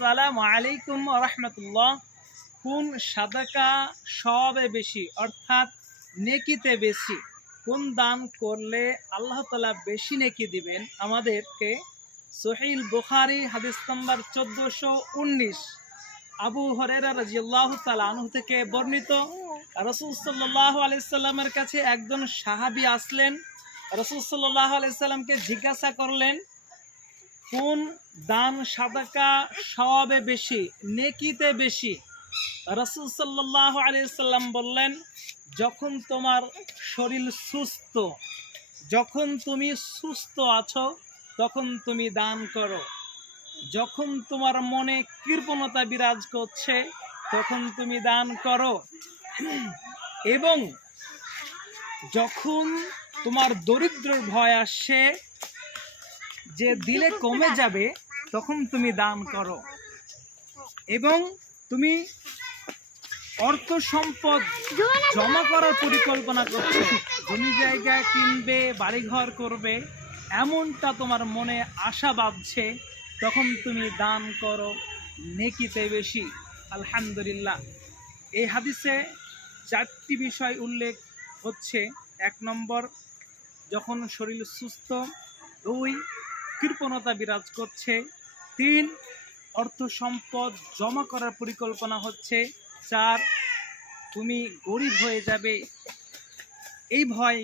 আসসালামু আলাইকুম ওয়া রাহমাতুল্লাহ। কোন সাদাকা সওয়াবে বেশি অর্থাৎ নেকিতে বেশি, কোন দান করলে আল্লাহ তাআলা বেশি নেকি দিবেন? আমাদেরকে সহিহ বুখারী হাদিস নাম্বার 1419 আবু হুরায়রা রাদিয়াল্লাহু তাআলা আনহু থেকে বর্ণিত, রাসূল সাল্লাল্লাহু আলাইহি সাল্লামের কাছে একজন সাহাবী আসলেন। রাসূল সাল্লাল্লাহু আলাইহি সাল্লামকে জিজ্ঞাসা করলেন, কোন দান সাদাকা সওয়াবে বেশি, নেকিতে বেশি? রাসূল সাল্লাল্লাহু আলাইহি সাল্লাম বললেন, যখন তোমার শরীর সুস্থ, যখন তুমি সুস্থ আছো তখন তুমি দান করো। যখন তোমার মনে কৃপণতা বিরাজ করছে তখন তুমি দান করো। এবং যখন তোমার দরিদ্রর ভয় আসছে যে দিলে কমে যাবে তখন তুমি দান করো। এবং তুমি অর্থ সম্পদ জমা করার পরিকল্পনা করছো, জমি জায়গা কিনবে, বাড়িঘর করবে, এমনটা তোমার মনে আশা ভাবছে, তখন তুমি দান করো, নেকিতে বেশি। আলহামদুলিল্লাহ, এই হাদিসে 4টি বিষয় উল্লেখ হচ্ছে। 1 নম্বর, যখন শরীর সুস্থ। 2, কৃপণতা বিরাজ করছে। 3, অর্থ সম্পদ জমা করার পরিকল্পনা হচ্ছে। 4, তুমি গরিব হয়ে যাবে এই ভয়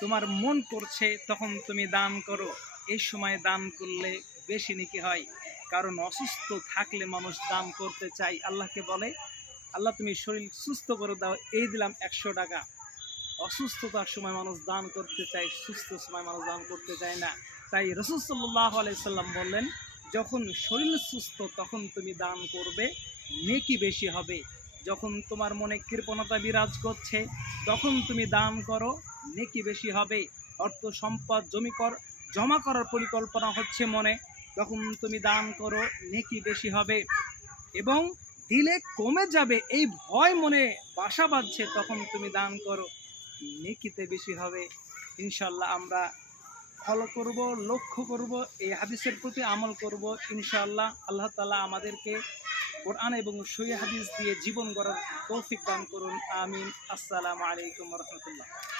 তোমার মন করছে, তখন তুমি দান করো। এই সময় দান করলে বেশি নেকি হয়, কারণ অসুস্থ থাকলে মানুষ দান করতে চায়, আল্লাহকে বলে, আল্লাহ তুমি শরীর সুস্থ করে দাও, এই দিলাম 100 টাকা। অসুস্থতার সময় মানুষ দান করতে চায়, সুস্থ সময় মানুষ দান করতে চায় না। তাই রাসূল সাল্লাল্লাহু আলাইহি সাল্লাম বললেন, যখন শরীর সুস্থ তখন তুমি দান করবে, নেকি বেশি হবে। যখন তোমার মনে কৃপণতা বিরাজ করছে তখন তুমি দান করো, নেকি বেশি হবে। অর্থ সম্পদ জমা করার পরিকল্পনা হচ্ছে মনে, তখন তুমি দান করো, নেকি বেশি হবে। এবং দিলে কমে যাবে এই ভয় মনে বাসা বাঁধছে, তখন তুমি দান করো, নেকিতে বেশি হবে। ইনশাআল্লাহ আমরা ফলো করব, লক্ষ্য করব, এই হাদিসের প্রতি আমল করব। ইনশাআল্লাহ আল্লাহ তাআলা আমাদেরকে কোরআন এবং সহিহ হাদিস দিয়ে জীবন গড়ার তৌফিক দান করুন। আমিন। আসসালামু আলাইকুম ওয়া রাহমাতুল্লাহ।